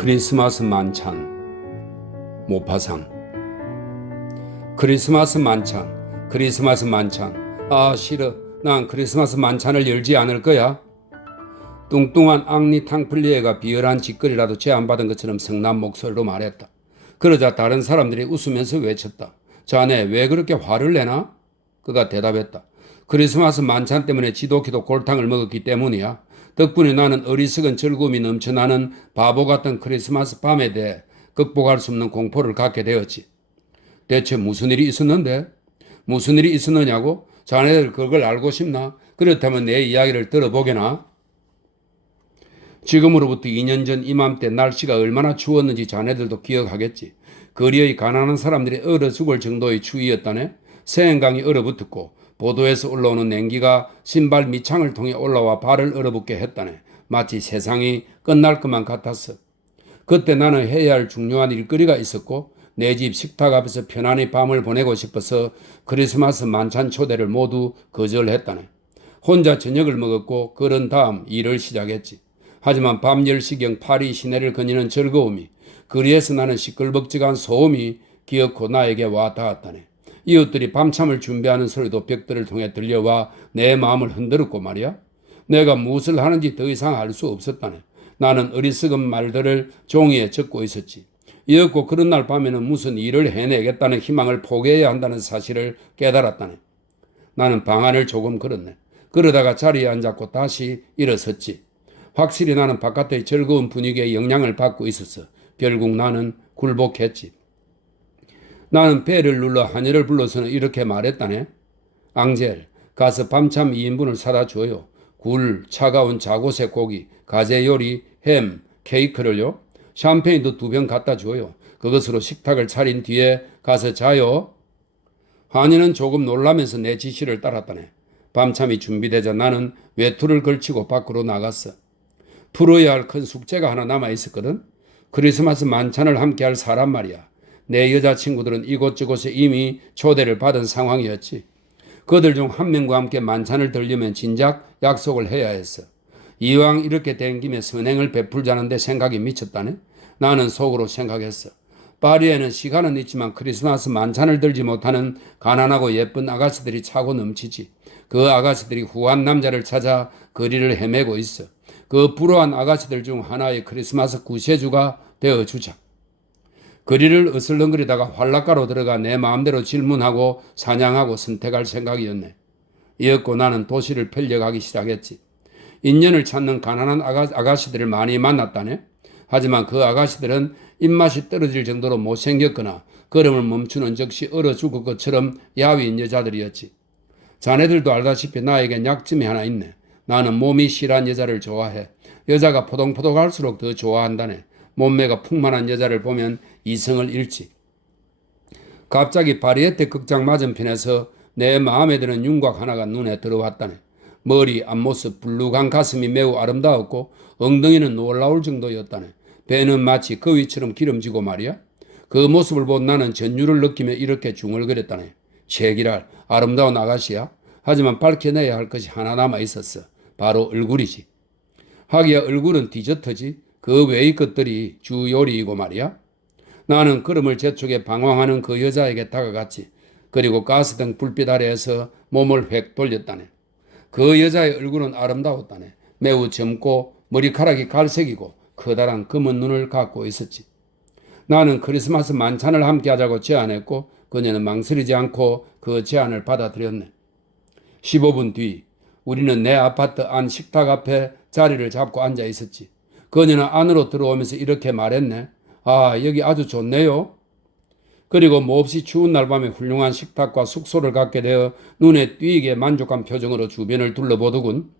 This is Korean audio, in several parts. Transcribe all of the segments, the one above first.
크리스마스 만찬 모파상. 크리스마스 만찬. 아, 싫어. 난 크리스마스 만찬을 열지 않을 거야. 뚱뚱한 앙리 탕플리에가 비열한 짓거리라도 제안받은 것처럼 성난 목소리로 말했다. 그러자 다른 사람들이 웃으면서 외쳤다. 자네 왜 그렇게 화를 내나? 그가 대답했다. 크리스마스 만찬 때문에 지독히도 골탕을 먹었기 때문이야. 덕분에 나는 어리석은 즐거움이 넘쳐나는 바보 같은 크리스마스 밤에 대해 극복할 수 없는 공포를 갖게 되었지. 대체 무슨 일이 있었는데? 무슨 일이 있었느냐고? 자네들 그걸 알고 싶나? 그렇다면 내 이야기를 들어보게나? 지금으로부터 2년 전 이맘때 날씨가 얼마나 추웠는지 자네들도 기억하겠지. 거리의 가난한 사람들이 얼어 죽을 정도의 추위였다네. 세행강이 얼어붙었고 보도에서 올라오는 냉기가 신발 밑창을 통해 올라와 발을 얼어붙게 했다네. 마치 세상이 끝날 것만 같았어. 그때 나는 해야 할 중요한 일거리가 있었고 내 집 식탁 앞에서 편안히 밤을 보내고 싶어서 크리스마스 만찬 초대를 모두 거절했다네. 혼자 저녁을 먹었고 그런 다음 일을 시작했지. 하지만 밤 10시경 파리 시내를 거니는 즐거움이, 거리에서 나는 시끌벅적한 소음이 기어코 나에게 와 닿았다네. 이웃들이 밤참을 준비하는 소리도 벽들을 통해 들려와 내 마음을 흔들었고 말이야. 내가 무엇을 하는지 더 이상 알 수 없었다네. 나는 어리석은 말들을 종이에 적고 있었지. 이었고 그런 날 밤에는 무슨 일을 해내겠다는 희망을 포기해야 한다는 사실을 깨달았다네. 나는 방안을 조금 걸었네. 그러다가 자리에 앉았고 다시 일어섰지. 확실히 나는 바깥의 즐거운 분위기에 영향을 받고 있었어. 결국 나는 굴복했지. 나는 배를 눌러 하녀를 불러서는 이렇게 말했다네. 앙젤, 가서 밤참 2인분을 사다 줘요. 굴, 차가운 자고새 고기, 가재 요리, 햄, 케이크를요. 샴페인도 2병 갖다 줘요. 그것으로 식탁을 차린 뒤에 가서 자요. 하녀는 조금 놀라면서 내 지시를 따랐다네. 밤참이 준비되자 나는 외투를 걸치고 밖으로 나갔어. 풀어야 할 큰 숙제가 하나 남아 있었거든. 크리스마스 만찬을 함께 할 사람 말이야. 내 여자친구들은 이곳저곳에 이미 초대를 받은 상황이었지. 그들 중 한 명과 함께 만찬을 들려면 진작 약속을 해야 했어. 이왕 이렇게 된 김에 선행을 베풀자는데 생각이 미쳤다네. 나는 속으로 생각했어. 파리에는 시간은 있지만 크리스마스 만찬을 들지 못하는 가난하고 예쁜 아가씨들이 차고 넘치지. 그 아가씨들이 후한 남자를 찾아 거리를 헤매고 있어. 그 불우한 아가씨들 중 하나의 크리스마스 구세주가 되어주자. 거리를 어슬렁거리다가 활락가로 들어가 내 마음대로 질문하고 사냥하고 선택할 생각이었네. 이었고 나는 도시를 편려가기 시작했지. 인연을 찾는 가난한 아가씨들을 많이 만났다네. 하지만 그 아가씨들은 입맛이 떨어질 정도로 못생겼거나 걸음을 멈추는 즉시 얼어 죽을 것처럼 야위인 여자들이었지. 자네들도 알다시피 나에겐 약점이 하나 있네. 나는 몸이 실한 여자를 좋아해. 여자가 포동포동할수록 더 좋아한다네. 몸매가 풍만한 여자를 보면 이성을 잃지. 갑자기 바리에테 극장 맞은편에서 내 마음에 드는 윤곽 하나가 눈에 들어왔다네. 머리, 앞모습, 불룩한 가슴이 매우 아름다웠고 엉덩이는 놀라울 정도였다네. 배는 마치 거위처럼 기름지고 말이야. 그 모습을 본 나는 전율을 느끼며 이렇게 중얼거렸다네. 제기랄 아름다운 아가씨야. 하지만 밝혀내야 할 것이 하나 남아 있었어. 바로 얼굴이지. 하기야 얼굴은 디저트지. 그 외의 것들이 주 요리이고 말이야. 나는 걸음을 재촉해 방황하는 그 여자에게 다가갔지. 그리고 가스등 불빛 아래에서 몸을 획 돌렸다네. 그 여자의 얼굴은 아름다웠다네. 매우 젊고 머리카락이 갈색이고 커다란 검은 눈을 갖고 있었지. 나는 크리스마스 만찬을 함께 하자고 제안했고 그녀는 망설이지 않고 그 제안을 받아들였네. 15분 뒤 우리는 내 아파트 안 식탁 앞에 자리를 잡고 앉아 있었지. 그녀는 안으로 들어오면서 이렇게 말했네. 아, 여기 아주 좋네요. 그리고 몹시 추운 날 밤에 훌륭한 식탁과 숙소를 갖게 되어 눈에 띄게 만족한 표정으로 주변을 둘러보더군.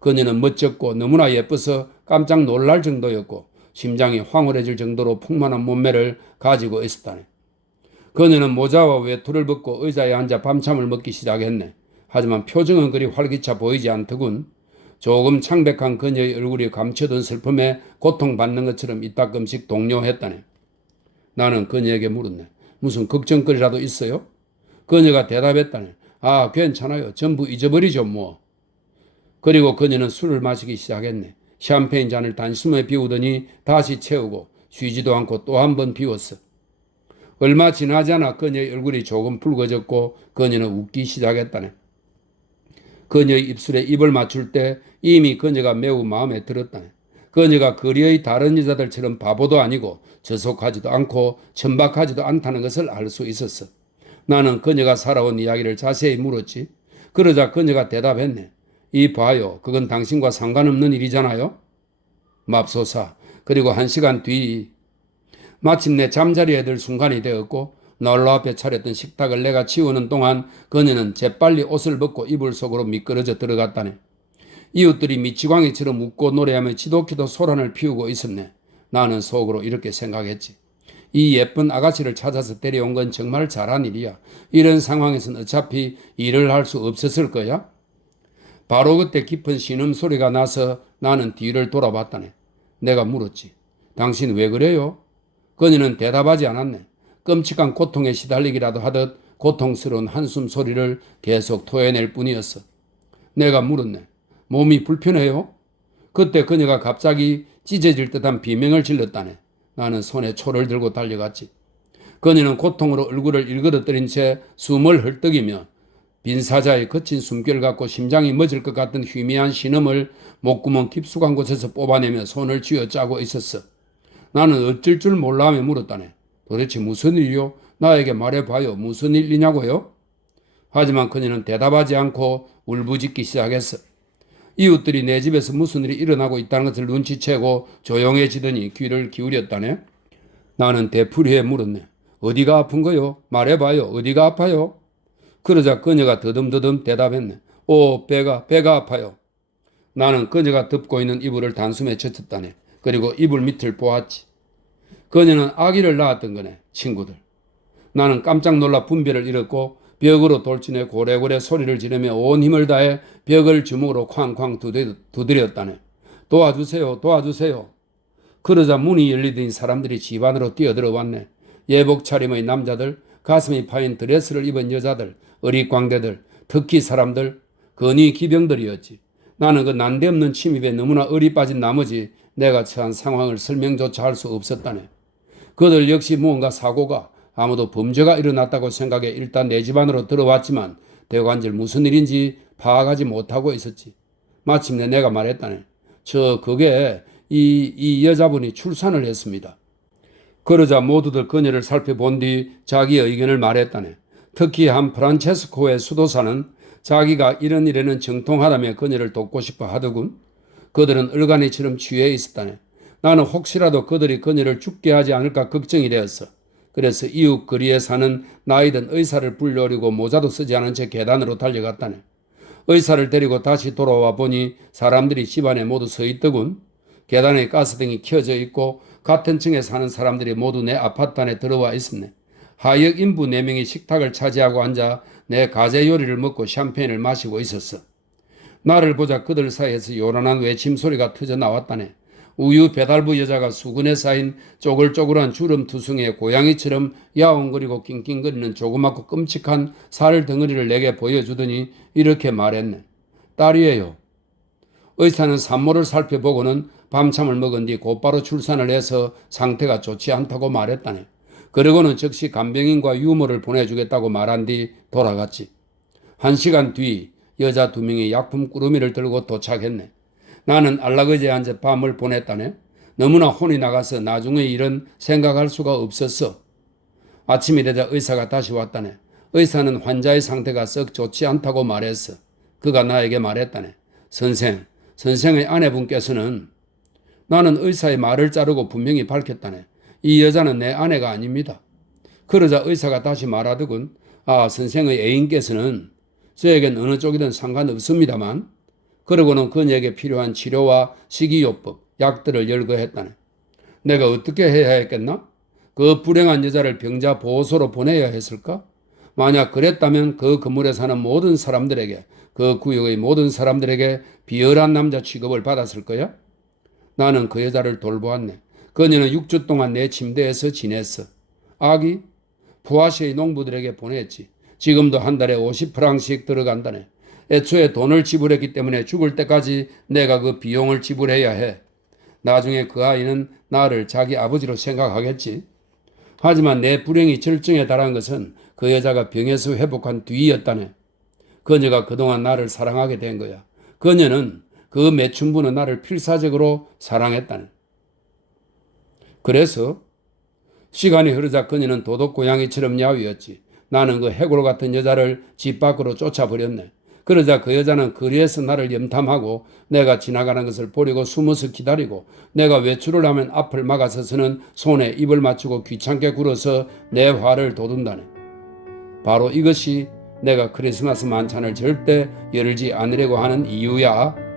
그녀는 멋졌고 너무나 예뻐서 깜짝 놀랄 정도였고 심장이 황홀해질 정도로 풍만한 몸매를 가지고 있었다네. 그녀는 모자와 외투를 벗고 의자에 앉아 밤참을 먹기 시작했네. 하지만 표정은 그리 활기차 보이지 않더군. 조금 창백한 그녀의 얼굴이 감춰둔 슬픔에 고통받는 것처럼 이따금씩 동요했다네. 나는 그녀에게 물었네. 무슨 걱정거리라도 있어요? 그녀가 대답했다네. 아, 괜찮아요. 전부 잊어버리죠 뭐. 그리고 그녀는 술을 마시기 시작했네. 샴페인 잔을 단숨에 비우더니 다시 채우고 쉬지도 않고 또 한 번 비웠어. 얼마 지나지 않아 그녀의 얼굴이 조금 붉어졌고 그녀는 웃기 시작했다네. 그녀의 입술에 입을 맞출 때 이미 그녀가 매우 마음에 들었다네. 그녀가 거리의 다른 여자들처럼 바보도 아니고 저속하지도 않고 천박하지도 않다는 것을 알 수 있었어. 나는 그녀가 살아온 이야기를 자세히 물었지. 그러자 그녀가 대답했네. 이 봐요. 그건 당신과 상관없는 일이잖아요. 맙소사. 그리고 1시간 뒤 마침내 잠자리에 들 순간이 되었고 난로 앞에 차렸던 식탁을 내가 치우는 동안 그녀는 재빨리 옷을 벗고 이불 속으로 미끄러져 들어갔다네. 이웃들이 미치광이처럼 웃고 노래하며 지독히도 소란을 피우고 있었네. 나는 속으로 이렇게 생각했지. 이 예쁜 아가씨를 찾아서 데려온 건 정말 잘한 일이야. 이런 상황에선 어차피 일을 할 수 없었을 거야. 바로 그때 깊은 신음소리가 나서 나는 뒤를 돌아봤다네. 내가 물었지. 당신 왜 그래요? 그녀는 대답하지 않았네. 끔찍한 고통에 시달리기라도 하듯 고통스러운 한숨 소리를 계속 토해낼 뿐이었어. 내가 물었네. 몸이 불편해요? 그때 그녀가 갑자기 찢어질 듯한 비명을 질렀다네. 나는 손에 초를 들고 달려갔지. 그녀는 고통으로 얼굴을 일그러뜨린 채 숨을 헐떡이며 빈사자의 거친 숨결 같고 심장이 멎을 것 같은 희미한 신음을 목구멍 깊숙한 곳에서 뽑아내며 손을 쥐어짜고 있었어. 나는 어쩔 줄 몰라 하며 물었다네. 도대체 무슨 일이요? 나에게 말해봐요. 무슨 일이냐고요? 하지만 그녀는 대답하지 않고 울부짖기 시작했어. 이웃들이 내 집에서 무슨 일이 일어나고 있다는 것을 눈치채고 조용해지더니 귀를 기울였다네. 나는 되풀이해 물었네. 어디가 아픈 거요? 말해봐요. 어디가 아파요? 그러자 그녀가 더듬더듬 대답했네. 배가 아파요. 나는 그녀가 덮고 있는 이불을 단숨에 젖혔다네. 그리고 이불 밑을 보았지. 그녀는 아기를 낳았던 거네. 친구들. 나는 깜짝 놀라 분별을 잃었고 벽으로 돌진해 고래고래 소리를 지르며 온 힘을 다해 벽을 주먹으로 쾅쾅 두드렸다네. 도와주세요. 도와주세요. 그러자 문이 열리더니 사람들이 집 안으로 뛰어들어왔네. 예복 차림의 남자들, 가슴이 파인 드레스를 입은 여자들, 어릿광대들, 특히 사람들, 근위 기병들이었지. 나는 그 난데없는 침입에 너무나 어리 빠진 나머지 내가 처한 상황을 설명조차 할 수 없었다네. 그들 역시 무언가 사고가 아무도 범죄가 일어났다고 생각해 일단 내 집 안으로 들어왔지만 대관절 무슨 일인지 파악하지 못하고 있었지. 마침내 내가 말했다네. 그게 이 여자분이 출산을 했습니다. 그러자 모두들 그녀를 살펴본 뒤 자기 의견을 말했다네. 특히 한 프란체스코의 수도사는 자기가 이런 일에는 정통하다며 그녀를 돕고 싶어 하더군. 그들은 얼간이처럼 취해 있었다네. 나는 혹시라도 그들이 그녀를 죽게 하지 않을까 걱정이 되었어. 그래서 이웃 거리에 사는 나이든 의사를 불러오려고 모자도 쓰지 않은 채 계단으로 달려갔다네. 의사를 데리고 다시 돌아와 보니 사람들이 집안에 모두 서 있더군. 계단에 가스등이 켜져 있고 같은 층에 사는 사람들이 모두 내 아파트 안에 들어와 있었네. 하역 인부 4명이 식탁을 차지하고 앉아 내 가재 요리를 먹고 샴페인을 마시고 있었어. 나를 보자 그들 사이에서 요란한 외침 소리가 터져 나왔다네. 우유 배달부 여자가 수건에 쌓인 쪼글쪼글한 주름 투성이에 고양이처럼 야옹거리고 낑낑거리는 조그맣고 끔찍한 살 덩어리를 내게 보여주더니 이렇게 말했네. 딸이에요. 의사는 산모를 살펴보고는 밤참을 먹은 뒤 곧바로 출산을 해서 상태가 좋지 않다고 말했다네. 그러고는 즉시 간병인과 유모를 보내주겠다고 말한 뒤 돌아갔지. 1시간 뒤 여자 2명이 약품 꾸러미를 들고 도착했네. 나는 안락의자에 앉아 밤을 보냈다네. 너무나 혼이 나가서 나중의 일은 생각할 수가 없었어. 아침이 되자 의사가 다시 왔다네. 의사는 환자의 상태가 썩 좋지 않다고 말했어. 그가 나에게 말했다네. 선생의 아내분께서는. 나는 의사의 말을 자르고 분명히 밝혔다네. 이 여자는 내 아내가 아닙니다. 그러자 의사가 다시 말하더군. 선생의 애인께서는 저에겐 어느 쪽이든 상관없습니다만. 그러고는 그녀에게 필요한 치료와 식이요법, 약들을 열거했다네. 내가 어떻게 해야 했겠나? 그 불행한 여자를 병자 보호소로 보내야 했을까? 만약 그랬다면 그 건물에 사는 모든 사람들에게, 그 구역의 모든 사람들에게 비열한 남자 취급을 받았을 거야? 나는 그 여자를 돌보았네. 그녀는 6주 동안 내 침대에서 지냈어. 아기? 푸아시의 농부들에게 보냈지. 지금도 한 달에 50프랑씩 들어간다네. 애초에 돈을 지불했기 때문에 죽을 때까지 내가 그 비용을 지불해야 해. 나중에 그 아이는 나를 자기 아버지로 생각하겠지. 하지만 내 불행이 절정에 달한 것은 그 여자가 병에서 회복한 뒤였다네. 그녀가 그동안 나를 사랑하게 된 거야. 그녀는 그 매춘부는 나를 필사적으로 사랑했다네. 그래서 시간이 흐르자 그녀는 도둑고양이처럼 야위었지. 나는 그 해골 같은 여자를 집 밖으로 쫓아버렸네. 그러자 그 여자는 거리에서 나를 염탐하고 내가 지나가는 것을 보려고 숨어서 기다리고 내가 외출을 하면 앞을 막아서서는 손에 입을 맞추고 귀찮게 굴어서 내 화를 돋운다네. 바로 이것이 내가 크리스마스 만찬을 절대 열지 않으려고 하는 이유야.